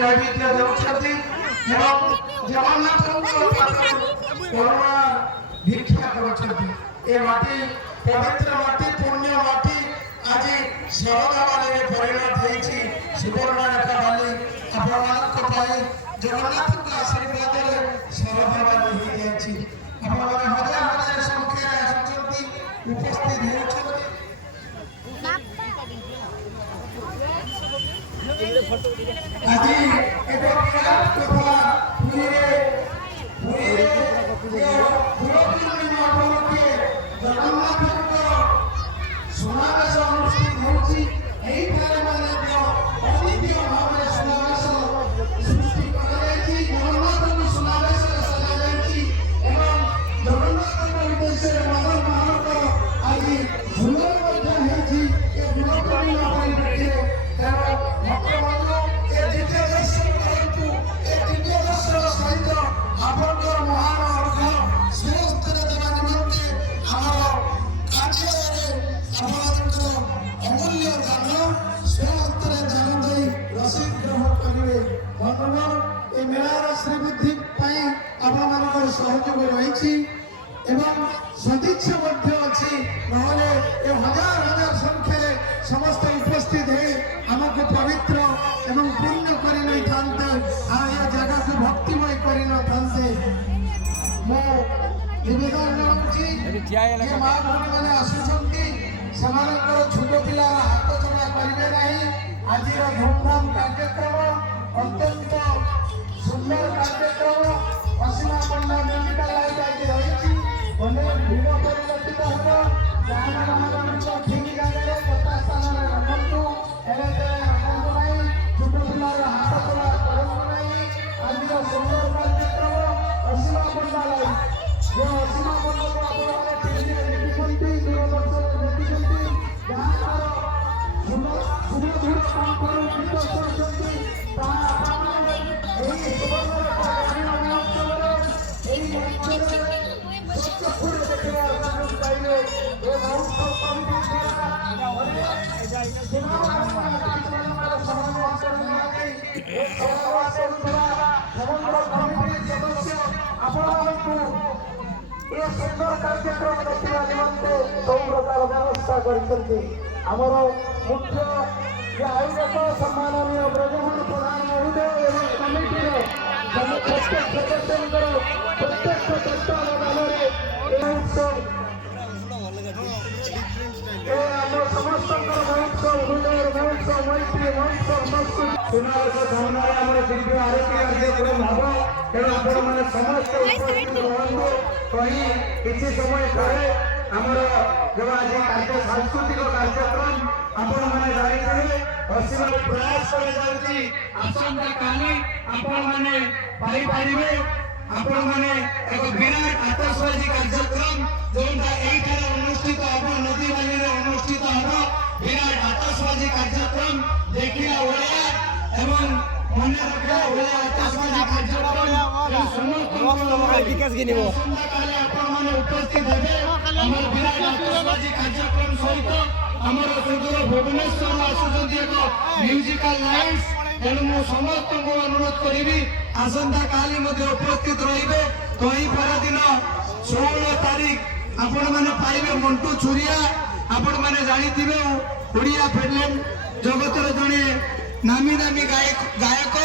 ନୈବେଦ୍ୟ ଦେଉଛନ୍ତି ଏବଂ ଜଗନ୍ନାଥଙ୍କ ପାଖରୁ କରୁଣା ଭିକ୍ଷା କରୁଛନ୍ତି। ଏ ମାଟି ପବିତ୍ର ମାଟି, ପୁଣ୍ୟ ମାଟି ଆଜି ଶରଧାବାଣୀରେ ପରିଣତ ହେଇଛି। ସୁବର୍ଣ୍ଣରେଖା ବାଲି ଆପଣମାନଙ୍କ ପାଇଁ ଜଗନ୍ନାଥଙ୍କ ଆଶୀର୍ବାଦରେ ଶରଧାବାଣୀ ହେଇଯାଇଛି। ଆପଣମାନେ ହଜାର ହଜାର ସଂଖ୍ୟାରେ ଆସୁଛନ୍ତି, ଉପସ୍ଥିତ ହେଉଛନ୍ତି। ଆଜି ଏକ ବିରାଟ କଥା ପୁରୀରେ ପୂର୍ଣ୍ଣିମା ଉପଲକ୍ଷେ ଜଗନ୍ନାଥଙ୍କର ସୁନାବେଶ ଅନୁଷ୍ଠିତ ହେଉଛି। ଏଇଠାରେ ମଧ୍ୟ ଅନିତ୍ୟ ଭାବରେ ସୁନାବେଶ ସୃଷ୍ଟି କରାଯାଇଛି। ଜଗନ୍ନାଥଙ୍କୁ ସୁନାବେଶରେ ସଜାଯାଇଛି ଏବଂ ଜଗନ୍ନାଥଙ୍କ ଉଦ୍ଦେଶ୍ୟରେ ମଦନ ମୋହନଙ୍କର ଆଜି ଝୁଲଣ ମଧ୍ୟ ହେଇଛି। ଏ ପୂର୍ଣ୍ଣିମା ପରିପ୍ରେକ୍ଷୀରେ ତେଣୁ ଭକ୍ତବନ୍ଧୁ ଏ ଦ୍ୱିତୀୟ ଦର୍ଶନ କରନ୍ତୁ। ଏ ଦ୍ୱିତୀୟ ଦର୍ଶନ ସହିତ ଆପଣଙ୍କର ମହାନ ଅର୍ଘ ସମସ୍ତରେ ଦେବା ନିମନ୍ତେ ଆମର କାର୍ଯ୍ୟାଳୟରେ ଆପଣଙ୍କର ଅମୂଲ୍ୟ ଦାନ ସମସ୍ତରେ ଦାନ ଦେଇ ରସିଦ ଗ୍ରହଣ କରିବେ। ବନ୍ଧୁଗଣ, ଏ ମେଳାର ଶ୍ରୀବୃଦ୍ଧି ପାଇଁ ଆପଣମାନଙ୍କର ସହଯୋଗ ରହିଛି ଏବଂ ସଦିଚ୍ଛା ମଧ୍ୟ ଅଛି। ନହେଲେ ଏ ହଜାର ହଜାର ସଂଖ୍ୟାରେ ସମସ୍ତେ ଉପସ୍ଥିତ ହେଇ ଆମକୁ ପବିତ୍ର ଏବଂ ପୂର୍ଣ୍ଣ କରି ନେଇଥାନ୍ତେ, ଆଉ ଏ ଜାଗାକୁ ଭକ୍ତିମୟ କରି ନଥାନ୍ତେ। ମୁଁ ନିବେଦନ ଜଣାଉଛି ଯେ ମା ଭଉଣୀମାନେ ଆସୁଛନ୍ତି, ସେମାନଙ୍କର ଛୋଟ ପିଲାର ହାତ ଛଡ଼ା କରିବେ ନାହିଁ। ଆଜିର ଧୁମଧାମ କାର୍ଯ୍ୟକ୍ରମ ଅତ୍ୟନ୍ତ ସୁନ୍ଦର କାର୍ଯ୍ୟକ୍ରମ। ଅସୀମା ପଣ୍ଡା ମେଡିକାଲ ଲାଇଟ୍ ଆଜି ରହିଛି। ଅନେକ ଭିଡ଼ ପରିଲକ୍ଷିତ ହେବ। ଯାନବାହନଗୁଡ଼ିକ ଠିକ ଜାଗାରେ ଯଥା ସ୍ଥାନରେ ରଖନ୍ତୁ। ଏଣେ ତେଣେ ରଖନ୍ତୁ ନାହିଁ। ଛୋଟ ପିଲାର ହାତ ଛଡ଼ା କରନ୍ତୁ ନାହିଁ। ଆଜିର ସୁନ୍ଦର କାର୍ଯ୍ୟକ୍ରମ ଅସୀମା ପଣ୍ଡା ଲାଇଟ୍, ଯେ ଅସୀମା ପଣ୍ଡାକୁ ଆପଣମାନେ ଟିଭିରେ ଦେଖିଛନ୍ତି, ଦୂରଦର୍ଶନରେ ଦେଖିଛନ୍ତି, ଯାହାର ସୁମଧୁର କଣ୍ଠରୁ ଗୀତ ଶୁଣିଛନ୍ତି, ତାହା ଆପଣମାନେ ଏହି ସୁବର୍ଣ୍ଣରେଖା ଗ୍ରାମୀଣ ମହୋତ୍ସବରେ ଏହି ମଞ୍ଚରେ ଚକ୍ଷୁରେ ଦେଖିବାର ସୁଯୋଗ ପାଇବେ। ଏ ମହୋତ୍ସବ କମିଟି ଦ୍ୱାରା ସମଗ୍ର କମିଟି ସଦସ୍ୟ ଆପଣମାନଙ୍କୁ ଏ ସୁନ୍ଦର କାର୍ଯ୍ୟକ୍ରମ ଦେଖିବା ନିମନ୍ତେ ସବୁ ପ୍ରକାର ବ୍ୟବସ୍ଥା କରିଛନ୍ତି। ଆମର ମୁଖ୍ୟ ଯେ ଆୟୋଜକ ସମ୍ମାନନୀୟ ବ୍ରଜମୋହନ ପ୍ରଧାନ ମହୋଦୟ ଏବଂ କମିଟିର ପ୍ରତ୍ୟେକ ସଦସ୍ୟଙ୍କର ପ୍ରତ୍ୟକ୍ଷ ତତ୍ତ୍ୱାବଧାନରେ ଏ ଉତ୍ସବ ଆମ ସମସ୍ତଙ୍କର ମହୋତ୍ସବ, ହୃଦୟର ମହୋତ୍ସବ, ମୈତ୍ରୀ ମହୋତ୍ସବ, ସଂସ୍କୃତି ସୁନାବେଶ ସାମ୍ନାରେ ଆମର ଦୀର୍ଘ ଆରତି କାର୍ଯ୍ୟକ୍ରମ ହେବ। ତେଣୁ ଆପଣମାନେ ସମସ୍ତେ ଉପସ୍ଥିତ ରୁହନ୍ତୁ। କହି କିଛି ସମୟ ପରେ ଆମର ଯେଉଁ ଆଜି ସାଂସ୍କୃତିକ କାର୍ଯ୍ୟକ୍ରମ ଆପଣମାନେ ଜାଣିଥିବେ, ହସିବାର ପ୍ରୟାସ କରାଯାଉଛି। ଆସନ୍ତାକାଲି ଆପଣମାନେ ପାଇପାରିବେ। ଆପଣମାନେ ଏକ ବିରାଟ ଆତସବାଜି କାର୍ଯ୍ୟକ୍ରମ ଯେଉଁଟା ଏଇଠାରେ ଅନୁଷ୍ଠିତ ହେବ, ନଦୀବାଲିରେ ଅନୁଷ୍ଠିତ ହେବ। ବିରାଟ ଆତସବାଜି କାର୍ଯ୍ୟକ୍ରମ ଦେଖିଲା ଭଳିଆ ଏବଂ ମନେ ରଖିଲା ଭଳିଆ ଆତସବାଜି କାର୍ଯ୍ୟକ୍ରମ ଆସନ୍ତାକାଲି ଆପଣମାନେ ଉପସ୍ଥିତ ହେବେ। ଆମର ବିରାଟ ଆତସବାଜି କାର୍ଯ୍ୟକ୍ରମ ସହିତ ଆମର ସୁଦୂର ଭୁବନେଶ୍ୱର ଆସୁଛନ୍ତି ଏକ ମ୍ୟୁଜିକାଲ ନାଇଟ୍ସ। ତେଣୁ ମୁଁ ସମସ୍ତଙ୍କୁ ଅନୁରୋଧ କରିବି ଆସନ୍ତାକାଲି ମଧ୍ୟ ଉପସ୍ଥିତ ରହିବେ। ତହିଁ ପରଦିନ 16 ତାରିଖ ଆପଣମାନେ ପାଇବେ ମଣ୍ଟୁ ଛୁରିଆ। ଆପଣମାନେ ଜାଣିଥିବେ ଓଡ଼ିଆ ଫିଲ୍ମ ଜଗତର ଜଣେ ନାମୀ ଦାମୀ ଗାୟକ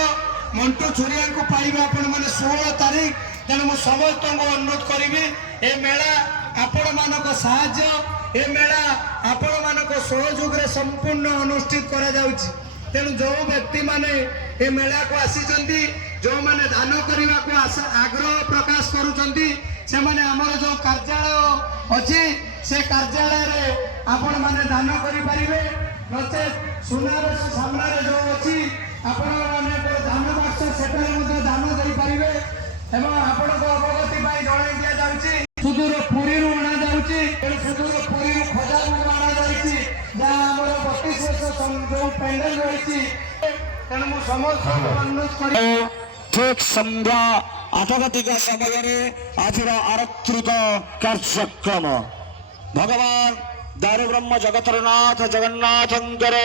ମଣ୍ଟୁ ଛୁରିଆଙ୍କୁ ପାଇବେ ଆପଣମାନେ 16 ତାରିଖ। ତେଣୁ ମୁଁ ସମସ୍ତଙ୍କୁ ଅନୁରୋଧ କରିବି ଏ ମେଳା ଆପଣମାନଙ୍କ ସାହାଯ୍ୟ, ଏ ମେଳା ଆପଣମାନଙ୍କ ସହଯୋଗରେ ସମ୍ପୂର୍ଣ୍ଣ ଅନୁଷ୍ଠିତ କରାଯାଉଛି। ତେଣୁ ଯେଉଁ ବ୍ୟକ୍ତିମାନେ ଏ ମେଳାକୁ ଆସିଛନ୍ତି, ଯେଉଁମାନେ ଦାନ କରିବାକୁ ଆଗ୍ରହ ପ୍ରକାଶ କରୁଛନ୍ତି, ସେମାନେ ଆମର ଯେଉଁ କାର୍ଯ୍ୟାଳୟ ଅଛି ସେ କାର୍ଯ୍ୟାଳୟରେ ଆପଣମାନେ ଦାନ କରିପାରିବେ। ନଚେତ୍ ସୁନାବେଶ ସାମ୍ନାରେ ଯେଉଁ ଅଛି ଆପଣମାନଙ୍କର ଦାନ ବାକ୍ସ, ସେଠାରେ ମଧ୍ୟ ଦାନ ଦେଇପାରିବେ। ଏବଂ ଆପଣଙ୍କ ଅବଗତି ପାଇଁ ଜଣାଇ ଦିଆଯାଉଛି, ସୁଦୂର ପୁରୀରୁ ଅଣାଯାଉଛି। ସୁଦୂର ପୁରୀରୁ ଖୋଜାରୁ ଅଣାଯାଇଛି, ଯାହା ଆମର 32 ବର୍ଷ ଯେଉଁ ପେଣ୍ଡେଲ ରହିଛି। ତେଣୁ ମୁଁ ସମସ୍ତଙ୍କୁ ଅନୁରୋଧ କରି ଠିକ୍ ସନ୍ଧ୍ୟା 8ଟା ସମୟରେ ଆଜିର ଆରତ୍ରିତ କାର୍ଯ୍ୟକ୍ରମ ଭଗବାନ ଦାରୁବ୍ରହ୍ମ ଜଗତର ନାଥ ଜଗନ୍ନାଥଙ୍କର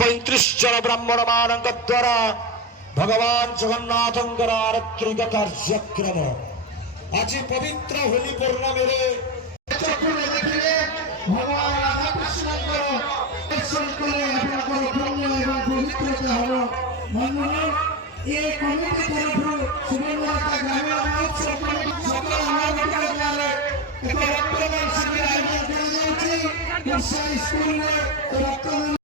35 ଜଣ ବ୍ରାହ୍ମଣ ମାନଙ୍କ ଦ୍ୱାରା ভগবান জগন্নাথଙ୍କର ଆରତ୍ରିକ କାର୍ଯ୍ୟକ୍ରମ ଆଜି ପବିତ୍ର ହୋଲି ପୂର୍ଣ୍ଣମୀରେ ଚକ୍ଷୁରେ ଦେଖିଲେ ଭଗବାନ ରାଧାକୃଷ୍ଣଙ୍କର ଦର୍ଶନ କଲେ ଆପଣଙ୍କର ପୁଣ୍ୟ ଏବଂ ପବିତ୍ରତା ହେବ। ବନ୍ଧୁଗଣ, ଏ କମିଟି ତରଫରୁ ସୁବର୍ଣ୍ଣରେଖା ଗ୍ରାମୀଣ ମହୋତ୍ସବ କମିଟି ସକଳ ଅଙ୍ଗନବାଡି ଗାଁରେ ଏକ ରକ୍ତଦାନ ଶିବିର ଆୟୋଜନ କରାଯାଉଛି। ସ୍କୁଲରେ ରକ୍ତଦାନ